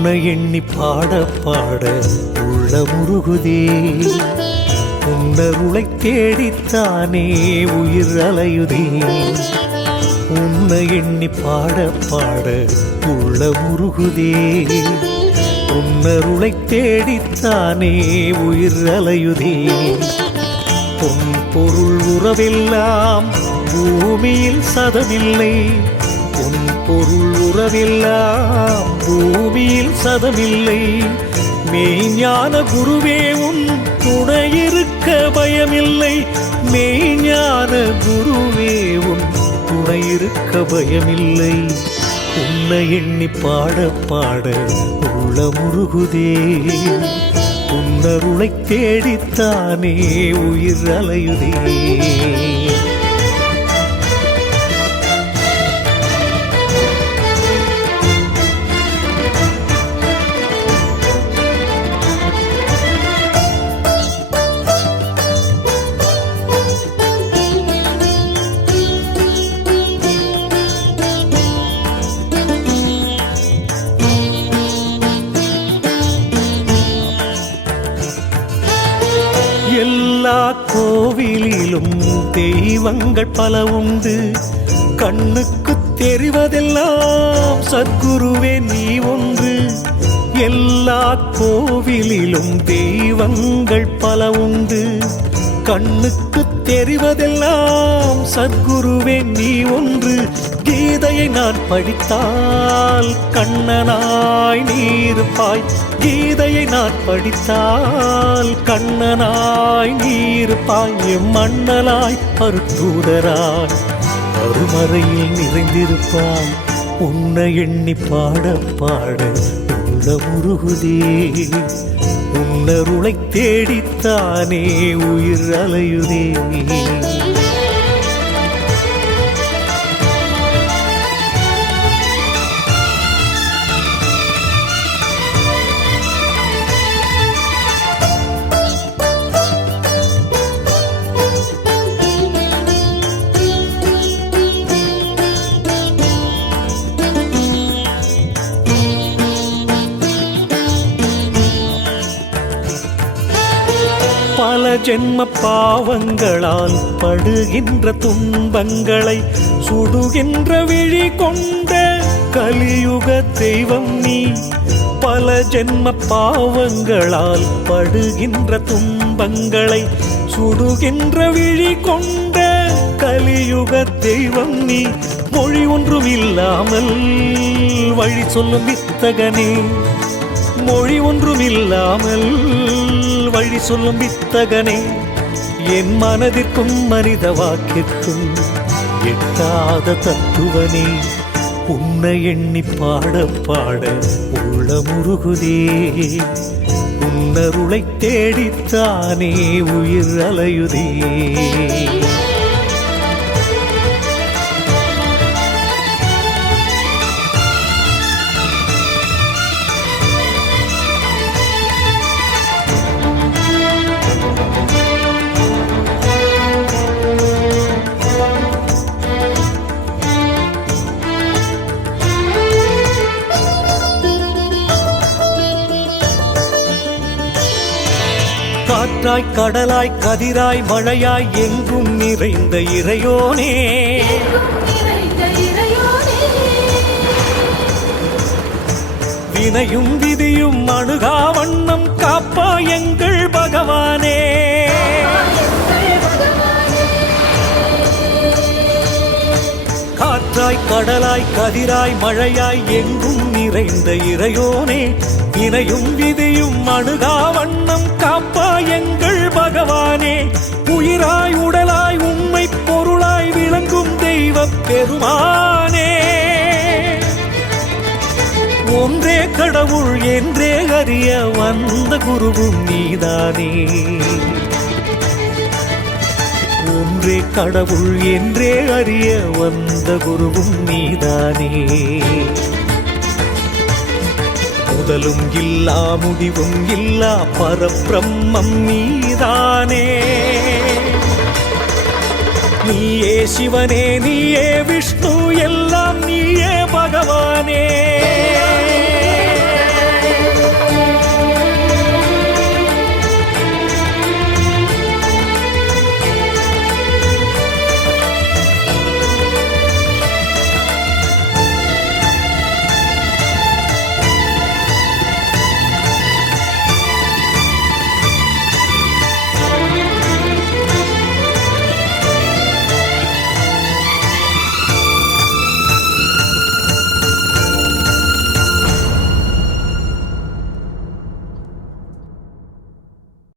உன்னை எண்ணி பாட பாட உள்ள முருகுதே. உன்னருளை தேடித்தானே உயிர் அலையுதே. உன்னை எண்ணி பாட பாட உள்ள முருகுதே. உன்னருளை தேடித்தானே உயிர் அலையுதே. பொன் பொருள் உறவெல்லாம் பூமியில் சதமில்லை. பொன் பொருள் உறவெல்லாம் பூமியில் சதமில்லை. மெய்ஞான குருவே உன் துணையிருக்க பயமில்லை. மெய்ஞான குருவே உன் துணையிருக்க பயமில்லை. உன்னை எண்ணி பாட பாட உள்ள முருகுதே. உன்னருளை தேடித்தானே உயிர் அலையுதே. எல்லா கோவிலிலும் தெய்வங்கள் பல உண்டு. கண்ணுக்கு தெரிவதெல்லாம் சத்குருவே நீ ஒன்று. எல்லா கோவிலிலும் தெய்வங்கள் பல உண்டு. கண்ணுக்கு தெரிவதெல்லாம் சத்குருவே நீ ஒன்று. கீதையை நான் படித்தால் கண்ணனாய் நீருப்பாய். கீதையை நான் படித்தால் கண்ணனாய் நீருப்பாய். மண்ணலாய் அருட்தூதராய் அருமறையில் நிறைந்திருப்பாய். உன்னை எண்ணி பாட பாட உள்ள முருகுதே. உன்னருளை தேடித்தானே உயிர் அலையுதே. பல ஜென்ம பாவங்களால் படுகின்ற துன்பங்களை சுடுகின்ற விழி கொண்ட கலியுக தெய்வம் நீ. பல ஜென்ம பாவங்களால் படுகின்ற துன்பங்களை சுடுகின்ற விழி கொண்ட கலியுக தெய்வம் நீ. மொழி ஒன்றும் இல்லாமல் வழி சொல்லும் வித்தகனே. மொழி ஒன்றும் இல்லாமல் வழி சொல்லும் வித்தகனே. என் மனதிற்கும் மனித வாக்கிற்கும் எட்டாத தத்துவனே. உன்னை எண்ணி பாட பாட உள்ள முருகுதே. உன்னருளை தேடித்தானே உயிர் அலையுதே. காற்றாய் கடலாய் கதிராய் மழையாய் எங்கும் நிறைந்த இறையோனே. வினையும் விதியும் அணுகா வண்ணம் காப்பாய் எங்கள் பகவானே. காற்றாய் கடலாய் கதிராய் மழையாய் எங்கும் நிறைந்த இறையோனே. வினையும் விதியும் அணுகா வண்ணம் காப்பாய் எங்கள் பகவானே. உயிராய் உடலாய் உண்மை பொருளாய் விளங்கும் தெய்வ பெருமானே. ஒன்றே கடவுள் என்றே அறிய வந்த குருவும் நீதானே. ஒன்றே கடவுள் என்றே அறிய வந்த குருவும் நீதானே. முதலும் இல்லா முடிவும் இல்லா பரபிரம்மம் நீதானே. நீயே சிவனே நீயே விஷ்ணு எல்லாம்